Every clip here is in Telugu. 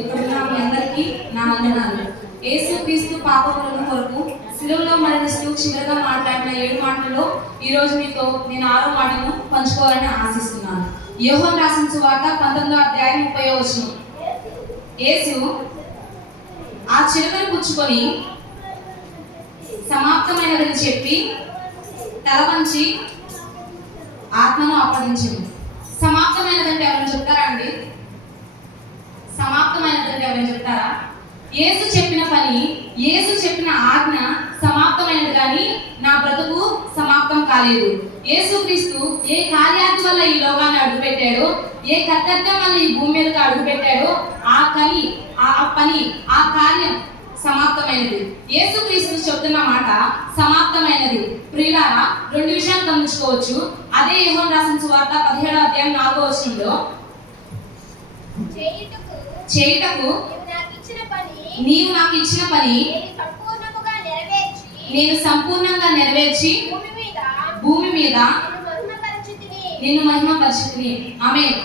ఇక్కడున్న మీ అందరికీ నా వందనాలు. యేసుక్రీస్తు పాపముల కొరకు శిలువలో మరణిస్తూ చివరిగా మాట్లాడిన 7 మాటలలో ఈరోజు మీతో నేను 6వ మాటను పంచుకోవాలని ఆశిస్తున్నాను. యోహాను రాసిన సువార్త 19వ అధ్యాయం 30వ వచనం. యేసు ఆ చిలుకను పుచ్చుకొని సమాప్తమైనదని చెప్పి తల వంచి ఆత్మను అప్పగించింది. సమాప్తమైనదంటే ఎవరైనా చెప్తారా అండి? సమాప్తమైనదంటే ఎవరైనా చెప్తారా? యేసు చెప్పిన పని, యేసు చెప్పిన ఆజ్ఞ సమాప్తమైనది, కానీ నా బ్రతుకు సమాప్తం కాలేదు. యేసుక్రీస్తు ఏ కార్యాన్ని వల్ల ఈ లోకాన్ని అడుగుపెట్టాడో, ఏ కర్తవ్యం వల్ల ఈ భూమి మీదకి అడుగుపెట్టాడో ఆ పని ఆ కార్యం సమాప్తమైనది. యేసుక్రీస్తు చెప్తున్న మాట సమాప్తమైనది. ప్రియులారా, 2 విషయాలు గమనించుకోవచ్చు. అదే యోహాను రాసిన సువార్త 17వ అధ్యాయం 4వ వచనంలో, చేయుటకు నీవు నాకు ఇచ్చిన పని నేను సంపూర్ణంగా నెరవేర్చి భూమి మీద నిన్ను మహిమపరిచితిని. ఆమేన్.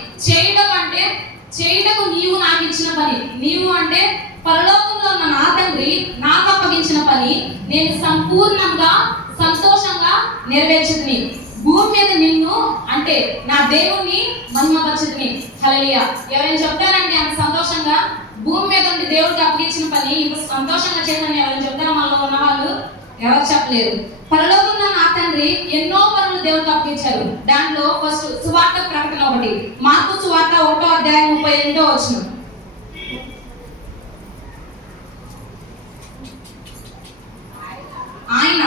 చేయుటకు నీవు నాకు ఇచ్చిన పని, నీవు అంటే పరలోకంలో ఉన్న నా తండ్రి నాకు అప్పగించిన పని నేను సంపూర్ణంగా సంతోషంగా నెరవేర్చితిని. భూమి మీద నిన్ను అంటే నా దేవుణ్ణి మహిమపరిచితిని. హల్లెలూయా. ఎవరైనా చెప్తారంటే అంత సంతోషంగా భూమి మీద ఉండి దేవుడికి అప్పగించిన పని ఇంత సంతోషంగా చేయాలని ఎవరైనా చెప్తారా? మనలో ఉన్న వాళ్ళు ఎవరు చెప్పలేరు. పరలోకంలో నా తండ్రి ఎన్నో పనులు దేవుడికి అప్పగించారు. దాంట్లో ఫస్ట్ సువార్త ప్రకటన ఒకటి. మార్కు సువార్త 1వ అధ్యాయం 38వ వచనం. ఆయన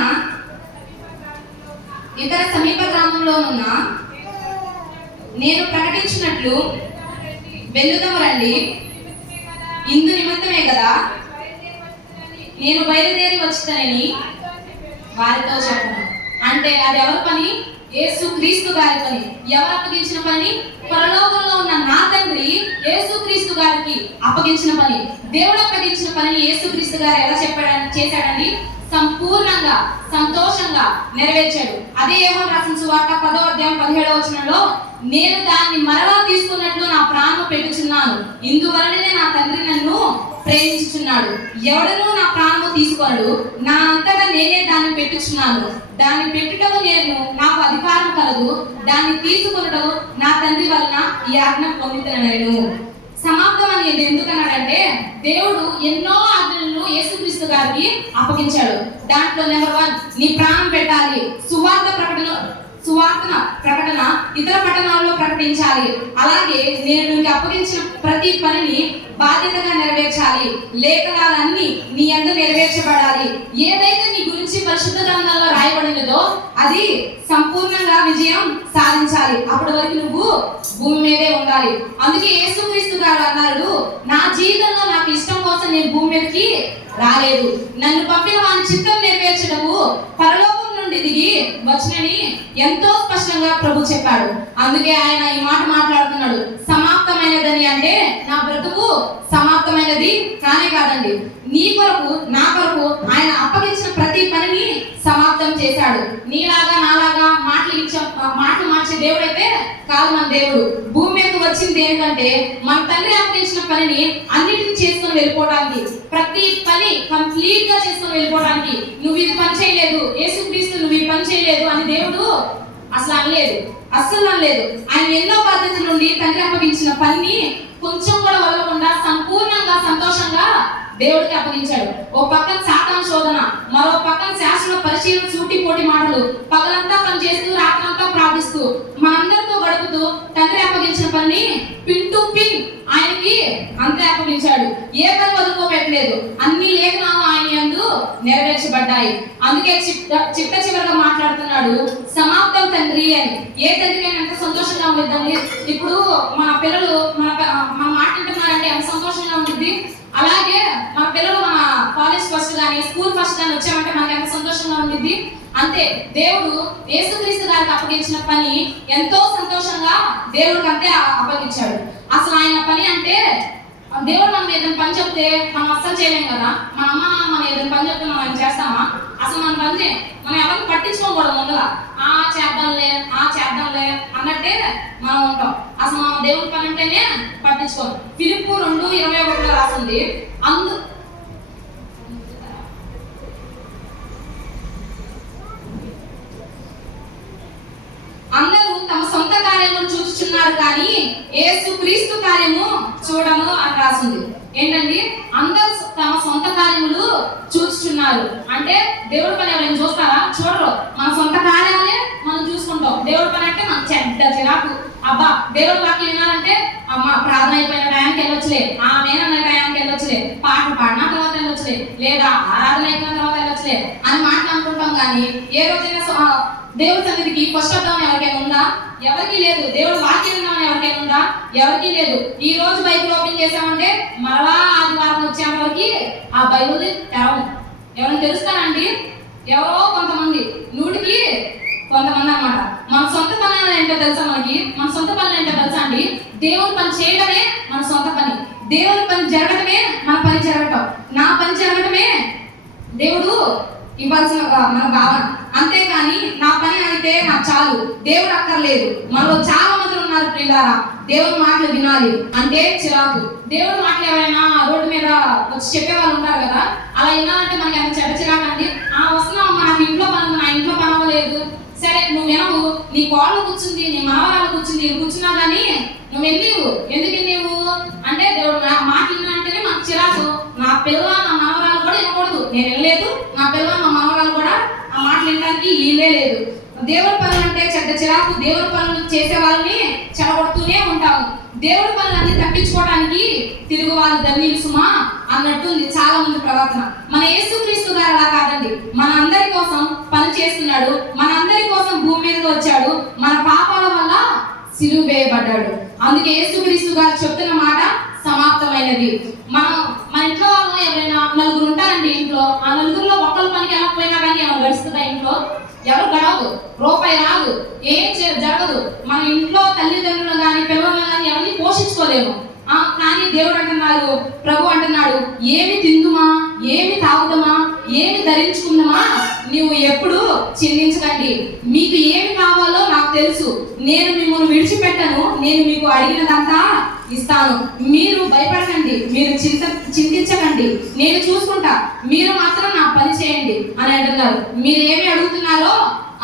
ఇతర సమీప గ్రామంలోనున్న నేను ప్రకటించినట్లు వెళ్లుదాము రండి, ఇందు నిమిత్తమే కదా నేను బయలుదేరి వచ్చుతానని వారితో చెప్పాను. అంటే అది ఎవరి పని? యేసుక్రీస్తు గారి పని. ఎవరు అప్పగించిన పని? పరలోకంలో ఉన్న నా తండ్రి యేసుక్రీస్తు గారికి అప్పగించిన పని. దేవుడు అప్పగించిన పనిని యేసుక్రీస్తు గారు ఎలా చేశాడండి? సంపూర్ణంగా సంతోషంగా నెరవేర్చాడు. అదే యోహాను రాసిన సువార్త 10వ అధ్యాయం 17వ వచనంలో, నేను దాన్ని మరలా తీసుకున్నట్లు నా ప్రాణం పెట్టుచున్నాను, ఇందువలనే నా తండ్రి నన్ను ప్రేమించుచున్నాడు. ఎవడనూ నా ప్రాణము తీసుకొనడు, నా అంతటా నేనే దాన్ని పెట్టుచున్నాను. దాన్ని పెట్టుటకు నాకు అధికారం కలదు, దాన్ని తీసుకొనడం నా తండ్రి వలన ఈ ఆజ్ఞ పొందుతున్నాను. సమాప్తం అనేది ఎందుకన్నాడంటే, దేవుడు ఎన్నో ఆజ్ఞలను యేసుక్రీస్తు గారికి అప్పగించాడు. దాంట్లో నెంబర్ 1 నీ ప్రాణం పెట్టాలి. సువార్త ప్రకటన ఇతర పట్టణాల్లో ప్రకటించాలి. అలాగే నేను నీకు అప్పగించిన ప్రతి పనిని బాధ్యతగా నెరవేర్చాలి. లేఖనాలన్నీ నీ యందు నెరవేర్చబడాలి. ఏదైతే నీ గురించి పరిశుద్ధ గ్రంథంలో రాయబడినదో అది సంపూర్ణంగా విజయం సాధించాలి. అప్పటి వరకు నువ్వు భూమి మీదే ఉండాలి. అందుకే యేసుక్రీస్తు గారు అన్నాడు, నా జీవితంలో నాకు ఇష్టం కోసం నేను భూమి మీదకి రాలేదు, నన్ను పంపిన వాని చిత్తం నెరవేర్చడము పరలోకం నుండి దిగి వచ్చనని ఎంతో స్పష్టంగా ప్రభు చెప్పాడు. అందుకే ఆయన ఈ మాట మాట్లాడుతున్నాడు. సమాప్తమైనదని అంటే నా బ్రతుకు సమాప్తమైనది కానే కాదండి. నీ కొరకు నా కొరకు ఆయన అప్పగించిన ప్రతి పనిని సమాప్తం చేశాడు. నీలాగా నాలాగా మాటలు మార్చే దేవుడు అయితే కాదు మన దేవుడు. భూమి మీదకి వచ్చింది దేనికంటే మన తండ్రి అప్పగించిన పనిని అన్నిటిని చేసుకొని వెళ్ళిపోవడానికి, ప్రతి పని కంప్లీట్ గా చేసుకొని వెళ్ళిపోవడానికి. నువ్వు ఇది పని చేయలేదు, యేసుక్రీస్తు నువ్వు ఈ పని చేయలేదు అని దేవుడు అసలు అనలేదు. ఆయన ఎన్నో బాధ్యతల నుండి తండ్రి అప్పగించిన పనిని కొంచెం కూడా వదలకుండా సంపూర్ణంగా సంతోషంగా దేవుడికి అప్పగించాడు. ఓ పక్కన సాతాను శోధన, మరో పక్కన శాస్త్ర పరిశీలన, సూటి పోటీ మాటలు, పగలంతా పని చేస్తూ రాత్రంతా ప్రార్థిస్తూ మనందరితో గడుపుతూ తండ్రి అప్పగించిన పని పిన్ టు పిన్ ఆయనకి అంతే అప్పగించాడు. ఏ పని వదులుకోబెట్టలేదు. అన్ని లేఖనాలు ఆయన యందు నెరవేర్చబడ్డాయి. అందుకే చిట్ట చివరిగా మాట్లాడుతున్నాడు, సమాప్తం తండ్రి అని. ఏ తండ్రి ఎంత సంతోషంగా ఉండేదండి. ఇప్పుడు మన పిల్లలు మన మాట వింటున్నారంటే ఎంత సంతోషంగా ఉంటుంది. అలాగే మన పిల్లలు మన కాలేజ్ ఫస్ట్ కానీ స్కూల్ ఫస్ట్ కానీ వచ్చామంటే మనకి ఎంత సంతోషంగా ఉంటుంది. అంతే దేవుడు యేసుక్రీస్తు గారికి అప్పగించిన పని ఎంతో సంతోషంగా దేవుడికి అంతే అప్పగించాడు. అసలు ఆయన పని అంటే దేవుడు మనం ఏదైనా పని చెప్తే మనం అస్సలు చేయలేం కదా. మన అమ్మ మనం ఏదైనా పని చెప్తే మనం చేస్తామా? అసలు మనం పని చేయం. మనం ఎవరిని పట్టించుకోకూడదు. ముందుగా చేద్దాంలే అన్నట్టే మనం ఉంటాం. అసలు మనం దేవుడి పని అంటేనే పట్టించుకోం. ఫిలిప్పు 2:21 రాసింది, అందరూ తమ సొంత కార్యములు చూచుచున్నారు కానీ యేసు క్రీస్తు కార్యము చూడము అని రాసింది. ఏంటండి, అందరూ తమ సొంత కార్యములు చూచుచున్నారు అంటే దేవుడి పని ఎవరైనా చూస్తారా? చూడరు. మన సొంత కార్యాలే మనం చూసుకుంటాం. దేవుడి పని అంటే మనకు చెడ్డ చిరాకు. అబ్బా దేవుడి వాక్యం వినాలంటే అమ్మ ప్రార్థన అయిపోయిన టయానికి వెళ్ళొచ్చులే, నేనన్న టయానికి వెళ్ళొచ్చులే, పాటలు పాడిన తర్వాత వెళ్ళొచ్చులే, లేదా ఆరాధన అయిపోయిన తర్వాత వెళ్ళొచ్చులే అని మాటలు అనుకుంటాం. కానీ ఏ రోజైనా దేవుడి సన్నిధికి ఫస్ట్ వద్దామని ఎవరికైనా ఉందా? ఎవరికి లేదు. దేవుడు వాక్యం విందామని ఎవరికైనా ఉందా? ఎవరికి లేదు. ఈ రోజు బైబిల్ ఓపెన్ చేసామంటే మరలా ఆదివారం వచ్చేవరకు ఆ బైబిల్ తెరవం. ఎవరైనా తెలుస్తానండి? ఎవరో కొంతమంది, 100కి కొంతమంది అన్నమాట. మన సొంత పనులు ఏంటో తెలుసా? మన సొంత పనులు ఏంటో తెలుసా అండి? దేవుడి పని చేయడమే మన సొంత పని. దేవుడి పని జరగటమే మన పని జరగటం. నా పని జరగటమే దేవుడు ఇవ్వాల్సిన మన భావన. అంతేకాని నా పని అయితే నాకు చాలు, దేవుడు అక్కర్లేదు. మనలో చాలా మంది ఉన్నారు ప్రియులారా, దేవుడి మాటలు వినాలి అంటే చిరాకు. దేవుడి మాటలు ఎవరైనా రోడ్డు మీద వచ్చి చెప్పే వాళ్ళు ఉంటారు కదా, అలా వినాలంటే మనకి ఎంత చెడ్డ చిరాకు అండి. వస్తున్నావు, నాకు ఇంట్లో పని, నా ఇంట్లో పని అవ్వలేదు. సరే నువ్వు వినవు, నీ కోళ్ళు కూర్చుంది, నీ మనవరాలు కూర్చుంది, కూర్చున్నా కానీ నువ్వు వెళ్ళివు. ఎందుకు వెళ్ళివు అంటే దేవుడు మాటలు అంటేనే మాకు చిరాకు. నా పిల్ల నా మనవరాలు కూడా వినకూడదు. నేను వెళ్ళలేదు, నా పిల్ల నా మనవరాలు కూడా ఆ మాటలు వినడానికి వీలే లేదు. దేవుడి పనులు అంటే చెడ్డ చిరాకు. దేవుడి పనులు చేసే వాళ్ళని చెడగొడుతూనే ఉంటాము. దేవుడి పనులన్నీ తప్పించుకోవడానికి తిరుగు వాళ్ళు ధన్యులు సుమా అన్నట్టుంది చాలా మంది ప్రవర్తన. మన యేసుక్రీస్తు గారు అలా కాదండి. మన అందరి కోసం పని చేస్తున్నాడు, మన అందరి కోసం భూమి మీదకి వచ్చాడు, మన పాపాల వల్ల సిలువ వేయబడ్డాడు. అందుకే యేసుక్రీస్తు గారు చెప్తున్న మాట సమాప్తమైనది. మన ఇంట్లో వాళ్ళు ఎవరైనా 4 ఉంటారండి ఇంట్లో. ఆ 4లో ఒక్కళ్ళ పనికి వెళ్ళకపోయినా కానీ ఎవరు గడుస్తుందా? ఇంట్లో ఎవరు గడవదు, రూపాయి రాదు, ఏం జరగదు. మన ఇంట్లో తల్లిదండ్రులు కానీ పిల్లలను కానీ ఎవరిని పోషించుకోలేము. కానీ దేవుడు అంటున్నాడు, ప్రభు అంటున్నాడు, ఏమి తిందుమా, ఏమి తాగుదమా, ఏమి ధరించుకుందామా నువ్వు ఎప్పుడు చింతించకండి. మీకు ఏమి కావాలో నాకు తెలుసు. నేను మిమ్మల్ని విడిచిపెట్టను. నేను మీకు అడిగినదంతా ఇస్తాను. మీరు భయపడకండి, మీరు చింతించకండి, నేను చూసుకుంటా. మీరు మాత్రం నా పని చేయండి అని అంటున్నారు. మీరు ఏమి అడుగుతున్నారో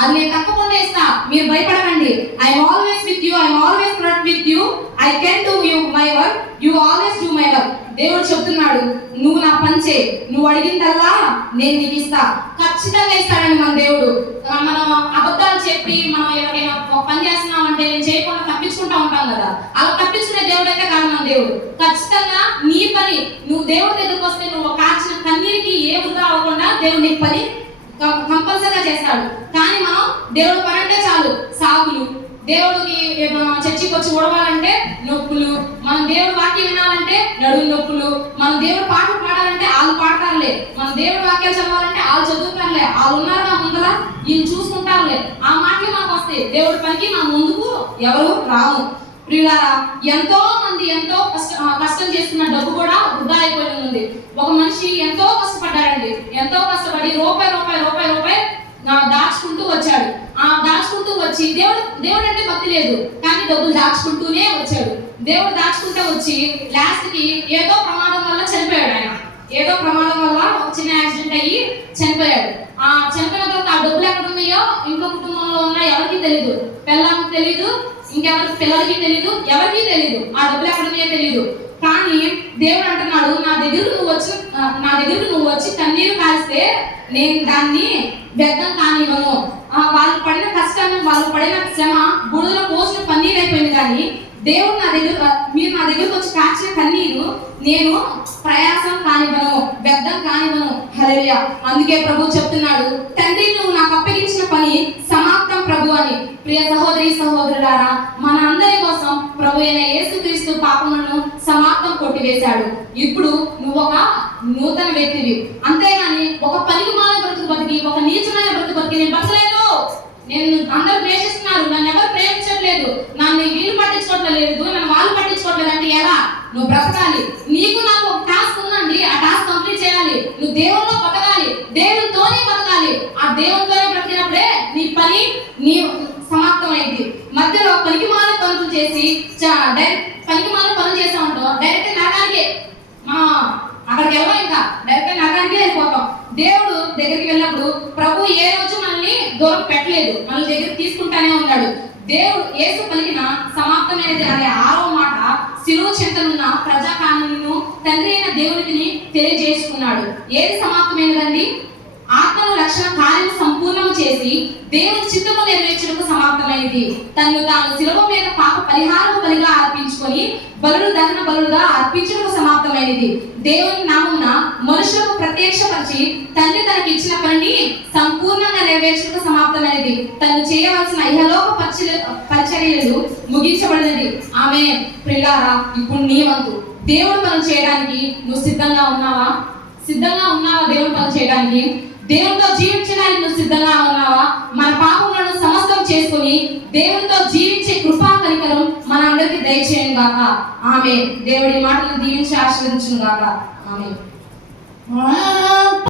అది నేను తప్పకుండా ఇస్తా. మీరు భయపడకండి. I'm always with you, I'm always with you, I can do you my work, you always do my work. దేవుడు చెప్తున్నాడు, నువ్వు నా పని చేయి, నువ్వు అడిగిందల్లా నేను నీకు ఇస్తా. ఖచ్చితంగా ఇస్తాడని మన దేవుడు. మనం అబద్ధాలు చెప్పి మనం ఎవరైనా పని చేస్తున్నామంటే నేను చేయకుండా తప్పించుకుంటా ఉంటాం కదా, అలా తప్పించుకునే దేవుడు అయితే కాదు మన దేవుడు. ఖచ్చితంగా నీ పని, నువ్వు దేవుడి దగ్గరికి వస్తే నువ్వు కాచిన కన్నీరికి ఏ వృధా అవ్వకుండా దేవుడు నీ పని కంపల్సరీగా చేస్తాడు. కానీ మనం దేవుడు పని అంటే చాలు సాగులు, దేవుడికి చర్చికి వచ్చి ఓడవాలంటే నొప్పులు, మనం దేవుడు వాక్యం వినాలంటే నడుము నొప్పులు, మనం దేవుడు పాటలు పాడాలంటే వాళ్ళు పాడతారులే, మనం దేవుడు వాక్యాలు చదవాలంటే వాళ్ళు చదువుతారులే, వాళ్ళు ఉన్నారుగా ముందర వీళ్ళు చూసుకుంటారులే. ఆ మాటలు మనకు వస్తాయి. దేవుడి పనికి మన ముందుకు ఎవరు రాము. ప్రియులారా, ఎంతో మంది ఎంతో కష్టం చేస్తున్న డబ్బు కూడా వృధా అయిపోయి ఉంది. ఒక మనిషి ఎంతో కష్టపడ్డాడండి, ఎంతో కష్టపడి రూపాయి దాచుకుంటూ వచ్చాడు. దాచుకుంటూ వచ్చి దేవుడు అంటే భక్తి లేదు కానీ డబ్బులు దాచుకుంటూనే వచ్చాడు. దేవుడు దాచుకుంటూ వచ్చి లాస్ట్ కి ఏదో ప్రమాదం వల్ల చనిపోయాడు. ఆయన ఏదో ప్రమాదం వల్ల ఒక చిన్న యాక్సిడెంట్ అయ్యి చనిపోయాడు. చనిపోయిన తర్వాత ఆ డబ్బులు ఎక్కడ ఉన్నాయో ఇంట్లో కుటుంబంలో ఉన్న ఎవరికి తెలీదు, పిల్లలకి తెలీదు, ఇంకెవరికి పిల్లలకి తెలీదు, ఎవరికి తెలీదు, ఆ డబ్బులు ఎక్కడ ఉన్నాయో తెలీదు. కానీ దేవుడు అంటున్నాడు, నా దగ్గరకు నువ్వు వచ్చి కన్నీరు కాల్స్తే నేను దాన్ని వ్యర్థం కానివ్వను. వాళ్ళు పడిన కష్టాన్ని, వాళ్ళు పడిన శ్రమ బుడదలో పోసిన పన్నీరు అయిపోయింది. కానీ దేవుడు మీరు నా దగ్గరకు వచ్చి కాచిన కన్నీరు నేను ప్రయాసం కానివ్వను, వ్యర్థం కానివ్వను. హల్లెలూయా. అందుకే ప్రభు చెప్తున్నాడు, తండ్రి నువ్వు నాకు అప్పగించిన పని సమాప్తం ప్రభు అని. ప్రియ సహోదరి సహోదరులారా, మన అందరి కోసం ప్రభు అయిన యేసుక్రీస్తు పాపములను సమాప్తం కొట్టివేశాడు. ఇప్పుడు నువ్వు ఒక నూతన వ్యక్తివి. అంతేగాని ఒక పనికిమాల బ్రతుకు బతికి, ఒక నీచమైన బ్రతుకు బతికి నేను బతకలేదు. నేను అందరూ ద్వేషిస్తున్నారు, నన్ను ఎవరు ప్రేమించట్లేదు, నన్ను వీళ్ళు పట్టించుకోవట్లేదు, నన్ను వాళ్ళు పట్టించుకోవట్లేదు అంటే ఎలా? నువ్వు బ్రతకాలి. నీకు నాకు ఒక టాస్క్ ఉందండి, ఆ టాస్క్ కంప్లీట్ చేయాలి. నువ్వు దేవుల్లో బతకాలి, దేవునితోనే బతకాలి. ఆ దేవునితోనే బ్రతికినప్పుడే నీ పని నీ సమాప్తం అయింది. మధ్యలో పనికిమాల పనులు చేసి డైరెక్ట్ పనికి మనం పనులు చేస్తా ఉంటాం, డైరెక్ట్ నరకానికే మనం అక్కడికి వెళ్ళాం, ఇంకా డైరెక్ట్ నరకానికే వెళ్ళిపోతాం. దేవుడు దగ్గరికి వెళ్ళినప్పుడు ప్రభు ఏ రోజు మనల్ని దూరం పెట్టలేదు, మనల్ని దగ్గరికి తీసుకుంటానే ఉన్నాడు. దేవుడు యేసు పలికిన సమాప్తమైనది అనే 6వ మాట శిలువ చెంతనున్న ప్రజాకానులను తండ్రి అయిన దేవునికి తెలియజేసుకున్నాడు. ఏది సమాప్తమైనదండి? ఆత్మల రక్షణ కార్యం సంపూర్ణం చేసి దేవుని చిత్తము నెరవేర్చుటకు సమాప్తమైనది. తను తాను శిలువ మీద పాప పరిహారము బలిగా అర్పించుకొని బలులు దహన బలులుగా అర్పించుటకు సమాప్తమైనది. దేవుని నామమున మనుషులకు ప్రత్యక్షపరిచి తండ్రి తనకి ఇచ్చిన పనిని సంపూర్ణంగా నెరవేర్చుటకు సమాప్తమైనది. తను చేయవలసిన ఇహలోక పరిచర్యలు ముగించబడినది. ఆమె ప్రియులారా, ఇప్పుడు నీ వంతు దేవుడు పని చేయడానికి నువ్వు సిద్ధంగా ఉన్నావా? సిద్ధంగా ఉన్నావా దేవుడు పని చేయడానికి? దేవునితో జీవించడానికి నువ్వు సిద్ధంగా ఉన్నావా? మన పాపములను సమస్తం చేసుకుని దేవునితో జీవించే కృపా కనికరం మన అందరికి దయచేయను గాక. ఆమె దేవుడి మాటలను దీవించి ఆశీర్వదించును గాక. ఆమె.